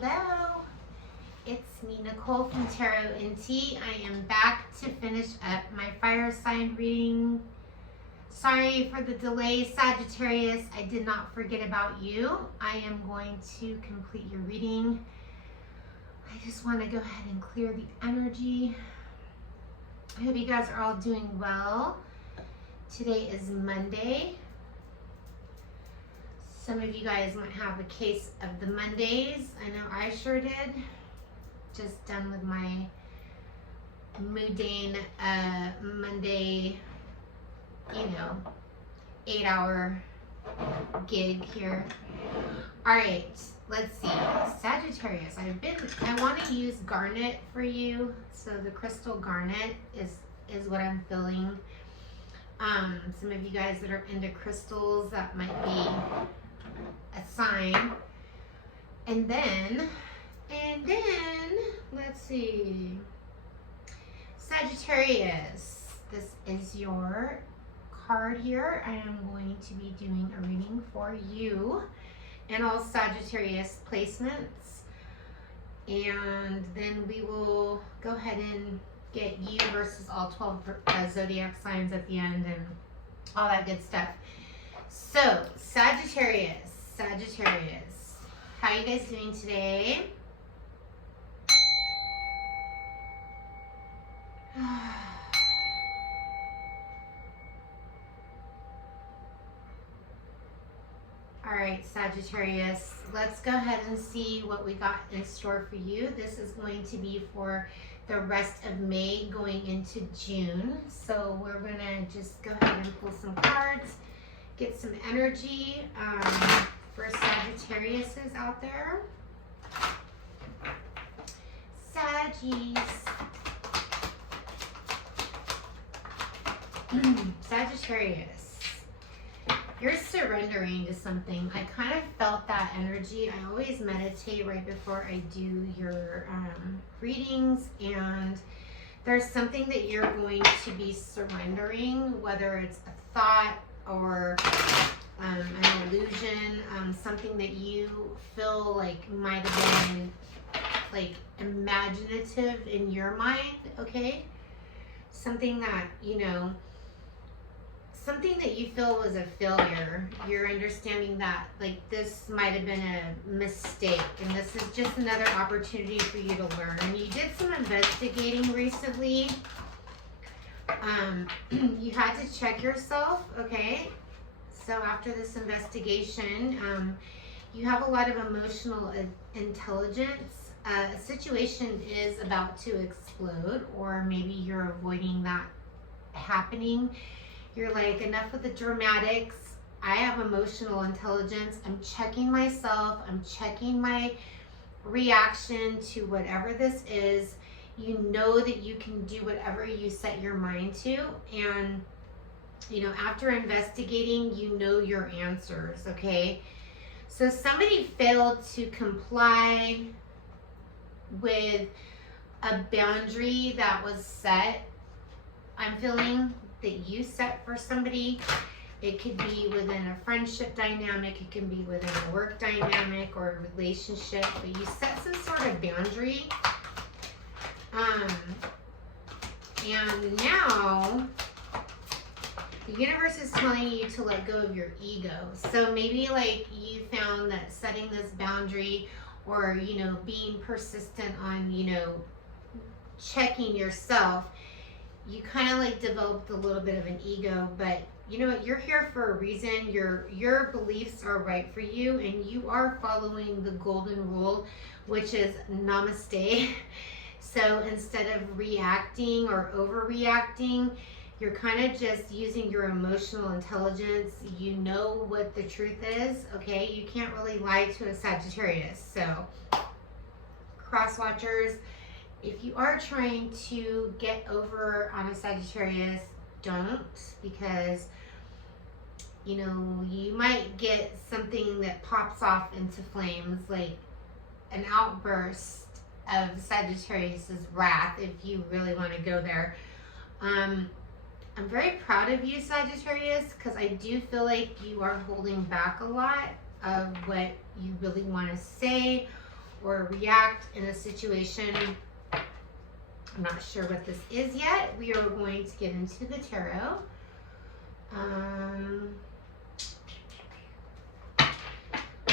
Hello, it's me, Nicole from Tarot and Tea. I am back to finish up my fire sign reading. Sorry for the delay, Sagittarius. I did not forget about you. I am going to complete your reading. I just want to go ahead and clear the energy. I hope you guys are all doing well. Today is Monday. Some of you guys might have a case of the Mondays. I know I sure did. Just done with my mundane Monday, 8-hour gig here. All right, let's see. Sagittarius, I want to use garnet for you. So the crystal garnet is what I'm feeling. Some of you guys that are into crystals, that might be a sign. And then let's see, Sagittarius, this is your card here. I am going to be doing a reading for you and all Sagittarius placements, and then we will go ahead and get you versus all 12 zodiac signs at the end and all that good stuff. So Sagittarius, how are you guys doing today? All right, Sagittarius, let's go ahead and see what we got in store for you. This is going to be for the rest of May going into June. So we're gonna just go ahead and pull some cards, get some energy for Sagittariuses out there. Saggies. Sagittarius, you're surrendering to something. I kind of felt that energy. I always meditate right before I do your readings, and there's something that you're going to be surrendering, whether it's a thought or an illusion, something that you feel like might have been like imaginative in your mind, okay? Something that, something that you feel was a failure. You're understanding that like this might have been a mistake, and this is just another opportunity for you to learn. You did some investigating recently. You had to check yourself, okay? So after this investigation, you have a lot of emotional intelligence. A situation is about to explode, or maybe you're avoiding that happening. You're like, enough with the dramatics. I have emotional intelligence. I'm checking myself. I'm checking my reaction to whatever this is. You know that you can do whatever you set your mind to. And, after investigating, you know your answers, okay? So somebody failed to comply with a boundary that was set. I'm feeling that you set for somebody. It could be within a friendship dynamic, it can be within a work dynamic or a relationship, but you set some sort of boundary. And now the universe is telling you to let go of your ego. So maybe like you found that setting this boundary, or being persistent on checking yourself, you kind of like developed a little bit of an ego. But you know what, you're here for a reason. Your beliefs are right for you, and you are following the golden rule, which is namaste. So instead of reacting or overreacting, you're kind of just using your emotional intelligence. You know what the truth is, okay? You can't really lie to a Sagittarius. So cross watchers, if you are trying to get over on a Sagittarius, don't, because you might get something that pops off into flames, like an outburst of Sagittarius's wrath, if you really want to go there. I'm very proud of you, Sagittarius, because I do feel like you are holding back a lot of what you really want to say, or react in a situation. I'm not sure what this is yet. We are going to get into the tarot.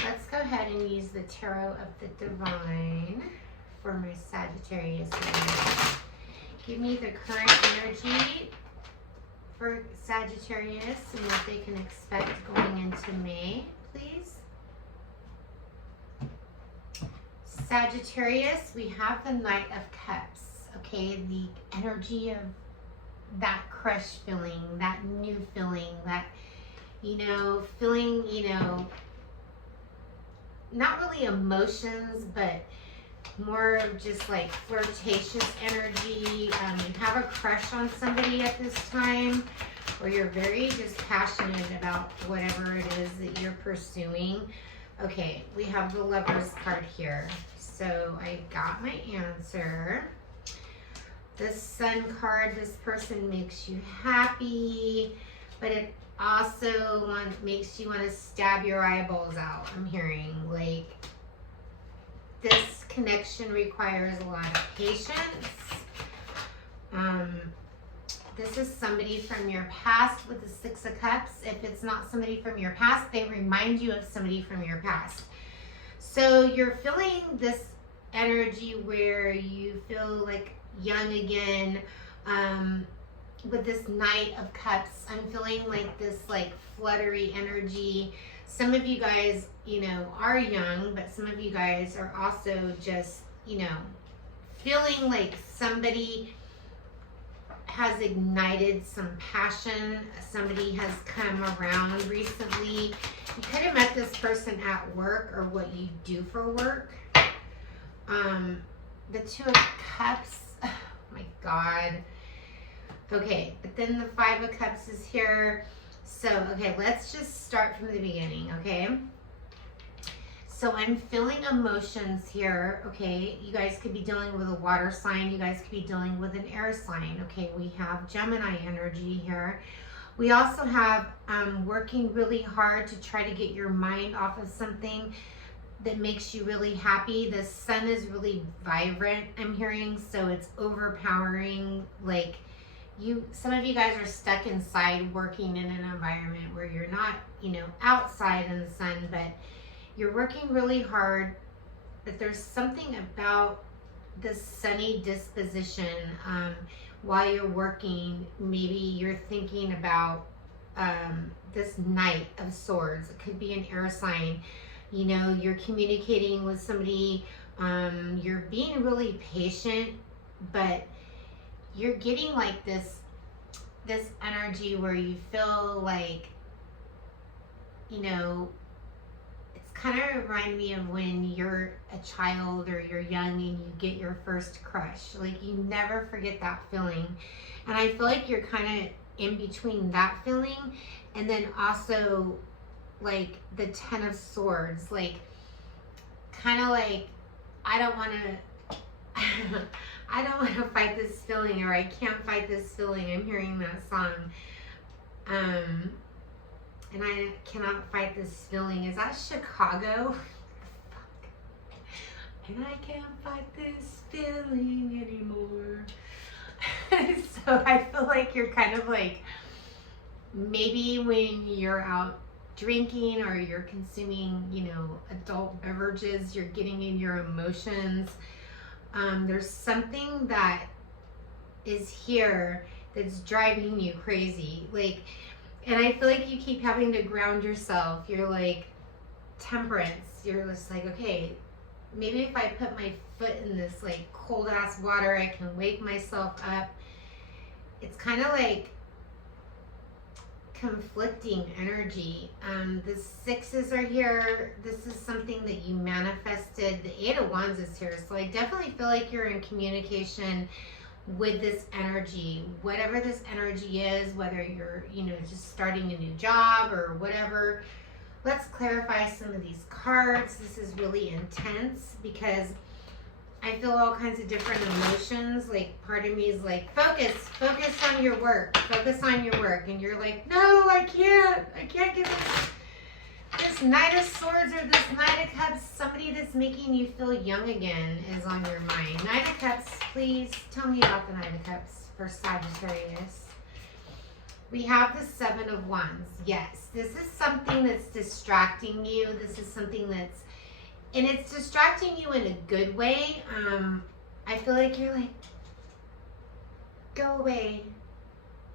Let's go ahead and use the Tarot of the Divine for my Sagittarius. Give me the current energy for Sagittarius and what they can expect going into May, please. Sagittarius, we have the Knight of Cups, okay? The energy of that crush feeling, that new feeling, that, feeling, not really emotions, but more of just like flirtatious energy. You have a crush on somebody at this time, or you're very just passionate about whatever it is that you're pursuing. Okay, we have the Lover's card here. So I got my answer. The Sun card, this person makes you happy, but it also makes you want to stab your eyeballs out. I'm hearing like this connection requires a lot of patience. This is somebody from your past with the Six of Cups. If it's not somebody from your past, they remind you of somebody from your past. So you're feeling this energy where you feel like young again. With this Knight of Cups, I'm feeling like this like fluttery energy. Some of you guys, are young, but some of you guys are also just, feeling like somebody has ignited some passion. Somebody has come around recently. You could have met this person at work or what you do for work. The Two of Cups, oh my God. Okay, but then the Five of Cups is here. So, okay, let's just start from the beginning, okay? So I'm feeling emotions here, okay? You guys could be dealing with a water sign. You guys could be dealing with an air sign, okay? We have Gemini energy here. We also have working really hard to try to get your mind off of something that makes you really happy. The Sun is really vibrant, I'm hearing, so it's overpowering. Like, some of you guys are stuck inside working in an environment where you're not, outside in the sun, but you're working really hard. But there's something about this sunny disposition while you're working. Maybe you're thinking about this Knight of Swords. It could be an air sign. You're communicating with somebody. You're being really patient, but you're getting like this energy where you feel like, it's kind of remind me of when you're a child or you're young and you get your first crush. Like, you never forget that feeling. And I feel like you're kind of in between that feeling and then also like the Ten of Swords, like kind of like, I don't want to fight this feeling, or I can't fight this feeling. I'm hearing that song. And I cannot fight this feeling. Is that Chicago? And I can't fight this feeling anymore. So I feel like you're kind of like, maybe when you're out drinking or you're consuming, adult beverages, you're getting in your emotions. There's something that is here that's driving you crazy. Like, and I feel like you keep having to ground yourself. You're like, temperance. You're just like, okay, maybe if I put my foot in this like cold ass water, I can wake myself up. It's kind of like conflicting energy. The sixes are here. This is something that you manifested. The Eight of Wands is here. So I definitely feel like you're in communication with this energy, whatever this energy is, whether you're, just starting a new job or whatever. Let's clarify some of these cards. This is really intense because I feel all kinds of different emotions. Like, part of me is like, focus on your work, focus on your work. And you're like, no, I can't get this this Knight of Swords or this Knight of Cups, somebody that's making you feel young again is on your mind. Knight of Cups, please tell me about the Knight of Cups for Sagittarius. We have the Seven of Wands. Yes, this is something that's distracting you. This is something that's, and it's distracting you in a good way. I feel like you're like, go away.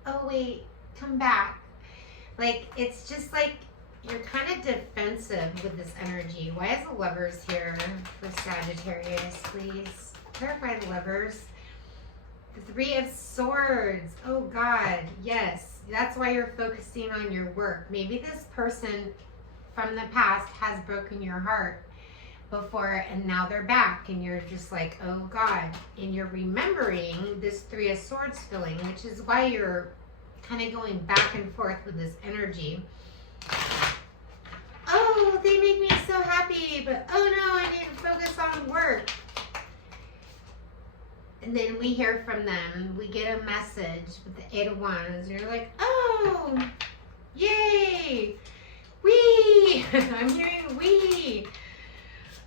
Oh, wait, come back. Like, it's just like, you're kind of defensive with this energy. Why is the Lovers here for Sagittarius, please? Clarify the Lovers. The Three of Swords. Oh, God. Yes. That's why you're focusing on your work. Maybe this person from the past has broken your heart before, and now they're back, and you're just like, oh, God. And you're remembering this Three of Swords feeling, which is why you're kind of going back and forth with this energy. Oh, they make me so happy, but oh no, I need to focus on work. And then we hear from them. We get a message with the Eight of Wands. And you're like, oh, yay, wee. I'm hearing wee.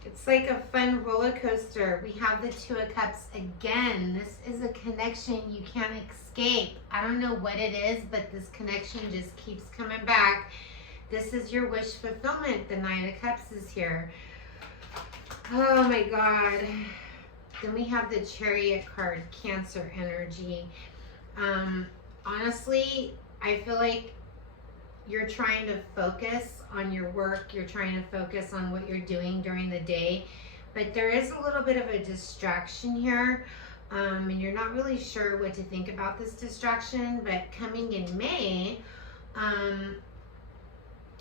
It's like a fun roller coaster. We have the Two of Cups again. This is a connection you can't escape. I don't know what it is, but this connection just keeps coming back. This is your wish fulfillment. The Nine of Cups is here. Oh my God. Then we have the Chariot card, Cancer energy. Honestly, I feel like you're trying to focus on your work. You're trying to focus on what you're doing during the day. But there is a little bit of a distraction here. And you're not really sure what to think about this distraction. But coming in May,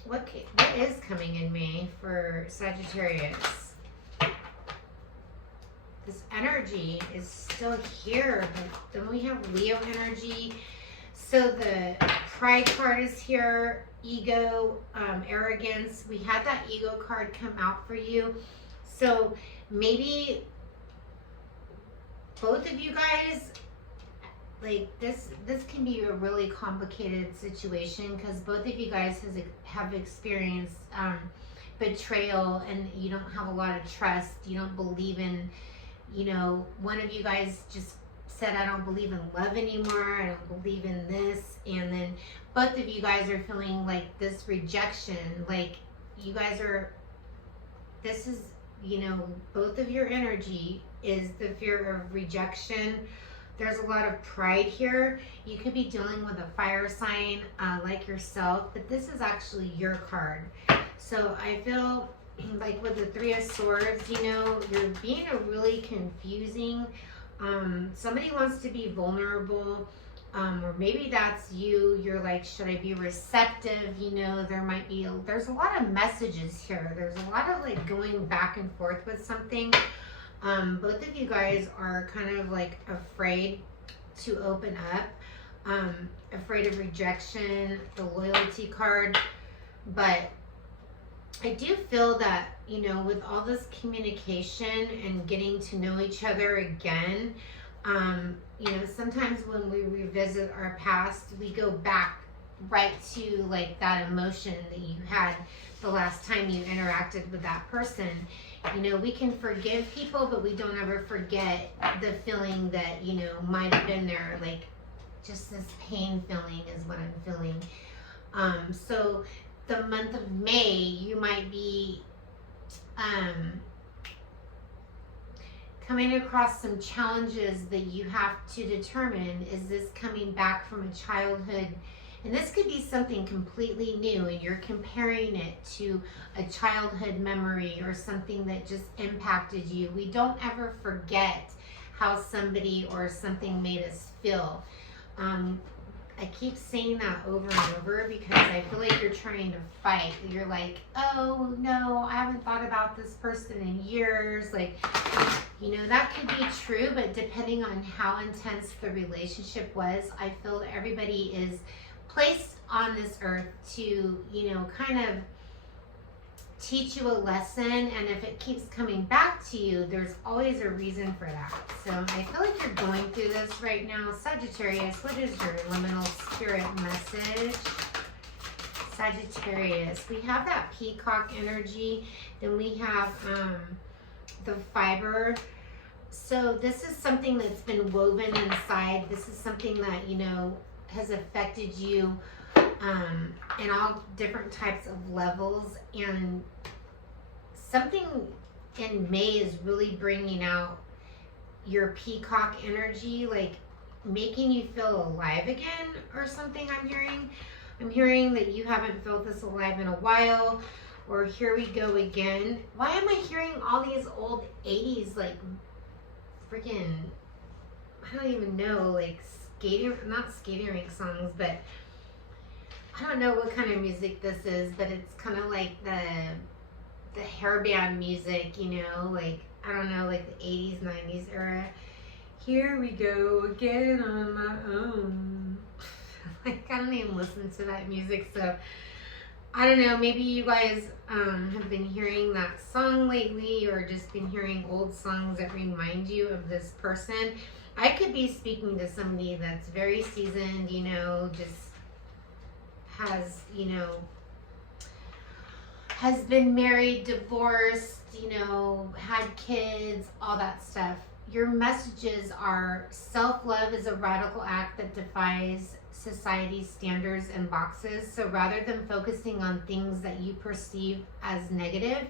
what is coming in May for Sagittarius? This energy is still here, but then we have Leo energy. So the Pride card is here, ego, arrogance. We had that ego card come out for you. So maybe both of you guys, like this can be a really complicated situation because both of you guys have experienced betrayal, and you don't have a lot of trust. You don't believe in, one of you guys just said, I don't believe in love anymore. I don't believe in this. And then both of you guys are feeling like this rejection. Like you guys are, this is, both of your energy is the fear of rejection. There's a lot of pride here. You could be dealing with a fire sign like yourself, but this is actually your card. So I feel like with the Three of Swords, you're being a really confusing. Somebody wants to be vulnerable, or maybe that's you. You're like, should I be receptive? There's a lot of messages here. There's a lot of like going back and forth with something. Both of you guys are kind of like afraid to open up, afraid of rejection, the loyalty card. But I do feel that, with all this communication and getting to know each other again, sometimes when we revisit our past, we go back right to like that emotion that you had the last time you interacted with that person. We can forgive people, but we don't ever forget the feeling that, might have been there. Like just this pain feeling is what I'm feeling. So the month of May, you might be coming across some challenges that you have to determine, is this coming back from a childhood? And this could be something completely new, and you're comparing it to a childhood memory or something that just impacted you. We don't ever forget how somebody or something made us feel. I keep saying that over and over because I feel like you're trying to fight. You're like, oh no, I haven't thought about this person in years. Like, that could be true, but depending on how intense the relationship was, I feel that everybody is placed on this earth to, kind of teach you a lesson. And if it keeps coming back to you, there's always a reason for that. So I feel like you're going through this right now. Sagittarius, what is your liminal spirit message? Sagittarius. We have that peacock energy. Then we have the fiber. So this is something that's been woven inside. This is something that, you know, has affected you in all different types of levels. And something in May is really bringing out your peacock energy, like making you feel alive again or something. I'm hearing that you haven't felt this alive in a while, or here we go again. Why am I hearing all these old 80s, like freaking, I don't even know, like not skating rink songs, but I don't know what kind of music this is, but it's kind of like the hairband music, you know, like, I don't know, like the 80s, 90s era. Here we go again on my own. Like, I don't even listen to that music, so I don't know, maybe you guys have been hearing that song lately, or just been hearing old songs that remind you of this person. I could be speaking to somebody that's very seasoned, you know, just has, you know, has been married, divorced, you know, had kids, all that stuff. Your messages are self-love is a radical act that defies society's standards and boxes. So rather than focusing on things that you perceive as negative,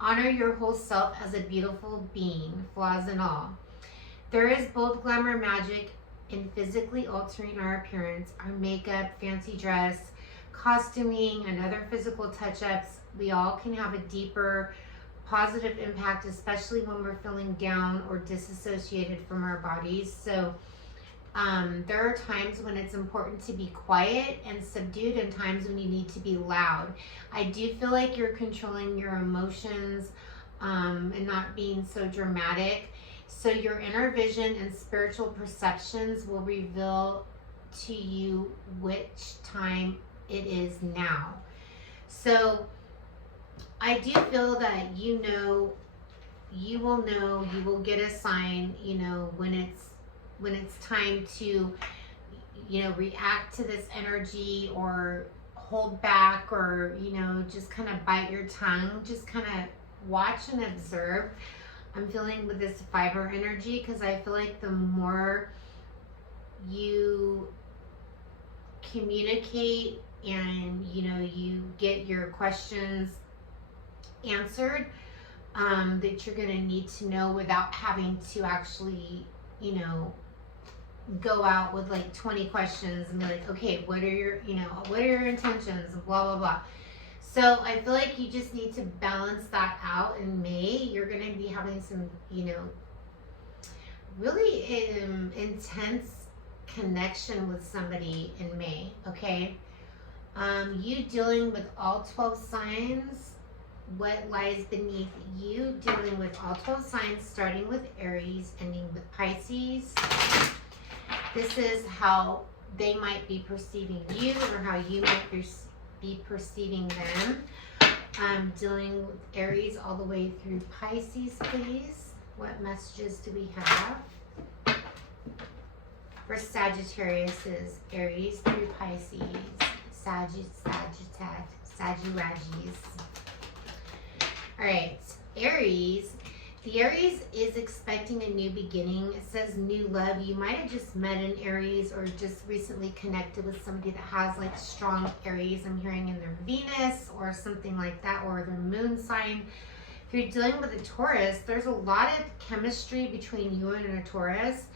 honor your whole self as a beautiful being, flaws and all. There is bold glamour magic in physically altering our appearance, our makeup, fancy dress, costuming, and other physical touch-ups. We all can have a deeper positive impact, especially when we're feeling down or disassociated from our bodies. So there are times when it's important to be quiet and subdued, and times when you need to be loud. I do feel like you're controlling your emotions and not being so dramatic. So your inner vision and spiritual perceptions will reveal to you which time it is now. So I do feel that you will get a sign, you know, when it's time to, you know, react to this energy, or hold back, or, you know, just kind of bite your tongue. Just kind of watch and observe. I'm feeling with this fiber energy, because I feel like the more you communicate and, you know, you get your questions answered, that you're going to need to know without having to actually, you know, go out with like 20 questions and be like, okay, what are your intentions, blah, blah, blah. So I feel like you just need to balance that out in May. You're going to be having some, you know, really intense connection with somebody in May, okay? You dealing with all 12 signs, what lies beneath you dealing with all 12 signs, starting with Aries, ending with Pisces. This is how they might be perceiving you, or how you might be perceiving them. Dealing with Aries all the way through Pisces, please. What messages do we have? For Sagittarius is Aries through Pisces. Sagittarius. All right, Aries. The Aries is expecting a new beginning. It says new love. You might have just met an Aries, or just recently connected with somebody that has like strong Aries. I'm hearing in their Venus or something like that, or their moon sign. If you're dealing with a Taurus, there's a lot of chemistry between you and a Taurus.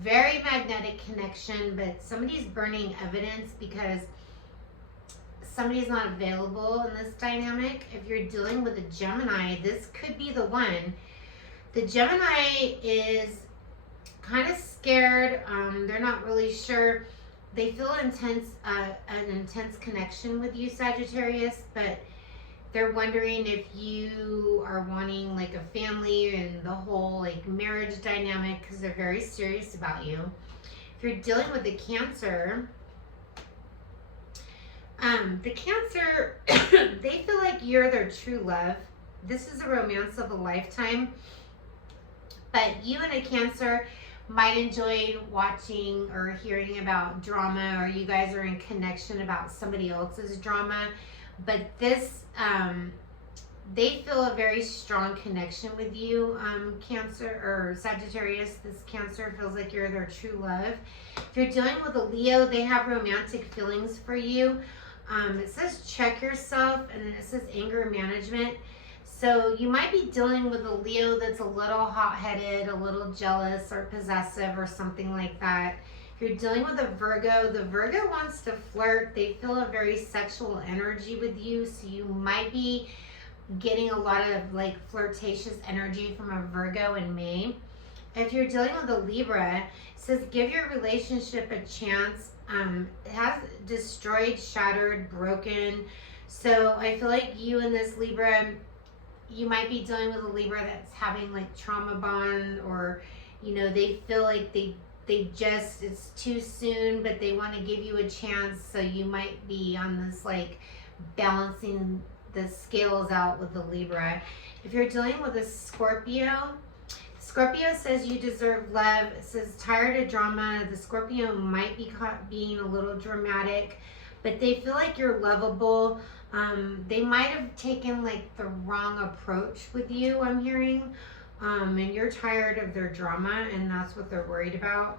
Very magnetic connection, but somebody's burning evidence because somebody's not available in this dynamic. If you're dealing with a Gemini, this could be the one. The Gemini is kind of scared. They're not really sure. They feel an intense connection with you, Sagittarius, but they're wondering if you are wanting like a family and the whole like marriage dynamic, because they're very serious about you. If you're dealing with the Cancer, they feel like you're their true love. This is a romance of a lifetime. But you and a Cancer might enjoy watching or hearing about drama, or you guys are in connection about somebody else's drama. But this, they feel a very strong connection with you, Cancer or Sagittarius. This Cancer feels like you're their true love. If you're dealing with a Leo, they have romantic feelings for you. It says check yourself, and then it says anger management. So you might be dealing with a Leo that's a little hot-headed, a little jealous or possessive or something like that. If you're dealing with a Virgo, the Virgo wants to flirt. They feel a very sexual energy with you, so you might be getting a lot of like flirtatious energy from a Virgo in May. If you're dealing with a Libra, it says give your relationship a chance. It has destroyed, shattered, broken. So I feel like you and this Libra, you might be dealing with a Libra that's having like trauma bond, or you know, they feel like they just, it's too soon, but they want to give you a chance. So you might be on this like balancing the scales out with the Libra. If you're dealing with a Scorpio, Scorpio says you deserve love. It says tired of drama. The Scorpio might be caught being a little dramatic, but they feel like you're lovable. They might have taken like the wrong approach with you, I'm hearing, and you're tired of their drama, and that's what they're worried about.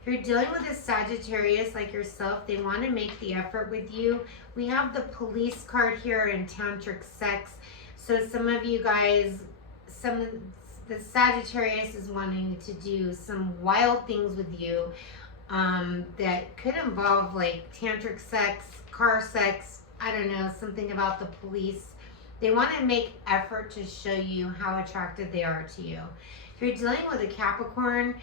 If you're dealing with a Sagittarius like yourself, they want to make the effort with you. We have the Police card here in tantric sex. So some of you guys, the Sagittarius is wanting to do some wild things with you, that could involve like tantric sex, car sex, I don't know, something about the police. They want to make effort to show you how attracted they are to you. If you're dealing with a Capricorn,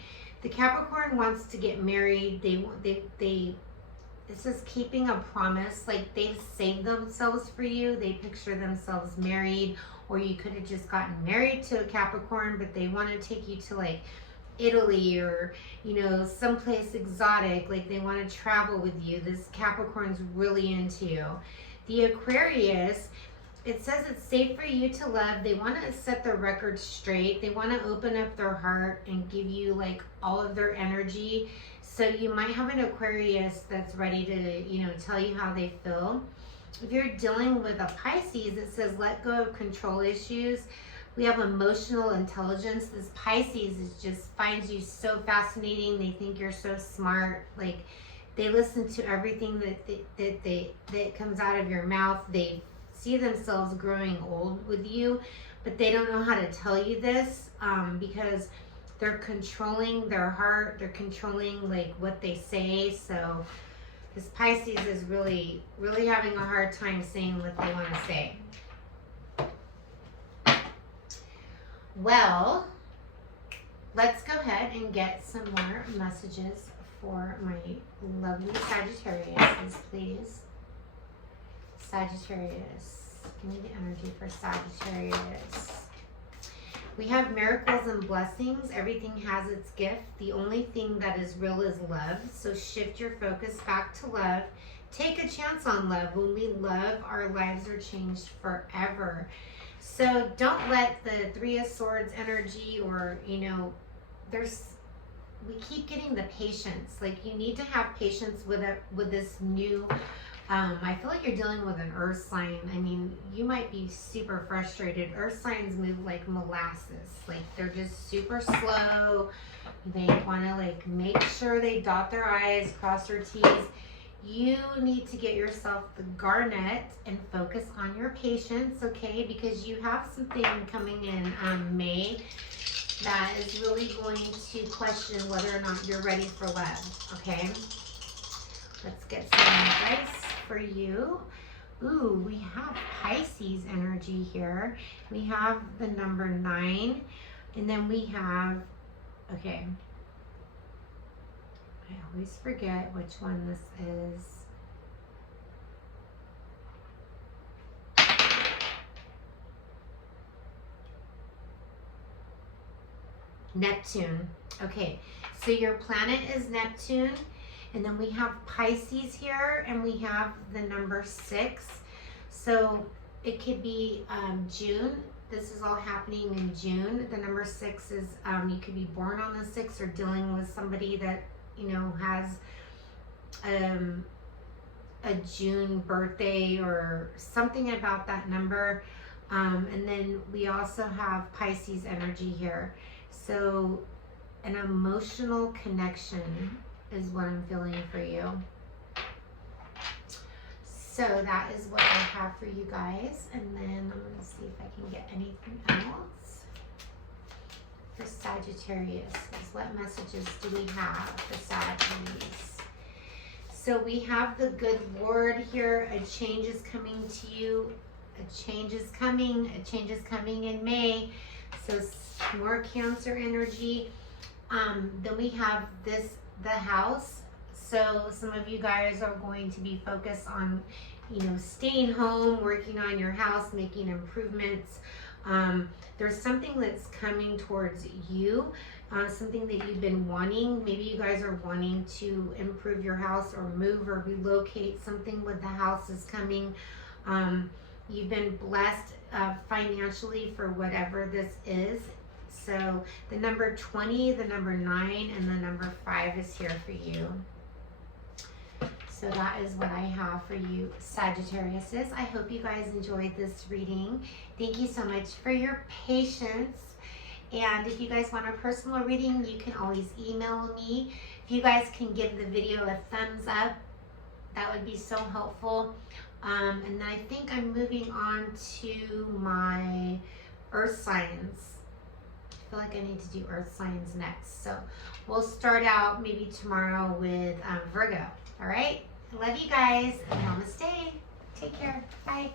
the Capricorn wants to get married. This is keeping a promise. Like they've saved themselves for you. They picture themselves married, or you could have just gotten married to a Capricorn, but they want to take you to like Italy, or you know, someplace exotic. Like they want to travel with you. This Capricorn's really into you. The Aquarius, it says it's safe for you to love. They want to set their record straight. They want to open up their heart and give you like all of their energy. So you might have an Aquarius that's ready to, you know, tell you how they feel. If you're dealing with a Pisces, it says let go of control issues. We have emotional intelligence. This Pisces just finds you so fascinating. They think you're so smart. Like they listen to everything that comes out of your mouth. They see themselves growing old with you, but they don't know how to tell you this, because they're controlling their heart. They're controlling like what they say. So this Pisces is really, really having a hard time saying what they want to say. Well, let's go ahead and get some more messages for my lovely Sagittarius, please. Sagittarius, give me the energy for Sagittarius. We have miracles and blessings. Everything has its gift. The only thing that is real is love. So shift your focus back to love. Take a chance on love. When we love, our lives are changed forever. So don't let the Three of Swords energy, or, you know, we keep getting the patience. Like you need to have patience with this new, I feel like you're dealing with an earth sign. I mean, you might be super frustrated. Earth signs move like molasses. Like they're just super slow. They want to like make sure they dot their I's, cross their T's. You need to get yourself the garnet and focus on your patience, okay? Because you have something coming in May that is really going to question whether or not you're ready for love, okay? Let's get some advice for you. Ooh, we have Pisces energy here. We have the number 9, and then we have, okay, I always forget which one this is. Neptune. Okay, so your planet is Neptune, and then we have Pisces here, and we have the number 6. So it could be June this is all happening in June. The number 6 is, you could be born on the 6th or dealing with somebody that, you know, has a June birthday or something about that number. And then we also have Pisces energy here. So an emotional connection is what I'm feeling for you. So that is what I have for you guys. And then I'm going to see if I can get anything else for Sagittarius. What messages do we have for Sagittarius? So we have the Good Lord here. A change is coming to you. A change is coming. A change is coming in May. So more Cancer energy. Then we have the House. So some of you guys are going to be focused on, you know, staying home, working on your house, making improvements. There's something that's coming towards you, something that you've been wanting. Maybe you guys are wanting to improve your house or move or relocate. Something with the house is coming. You've been blessed financially for whatever this is. So the number 20, the number 9, and the number 5 is here for you. So that is what I have for you, Sagittariuses. I hope you guys enjoyed this reading. Thank you so much for your patience. And if you guys want a personal reading, you can always email me. If you guys can give the video a thumbs up, that would be so helpful. And then I think I'm moving on to my earth signs. I feel like I need to do earth signs next. So we'll start out maybe tomorrow with Virgo. All right? I love you guys. Namaste. Take care. Bye.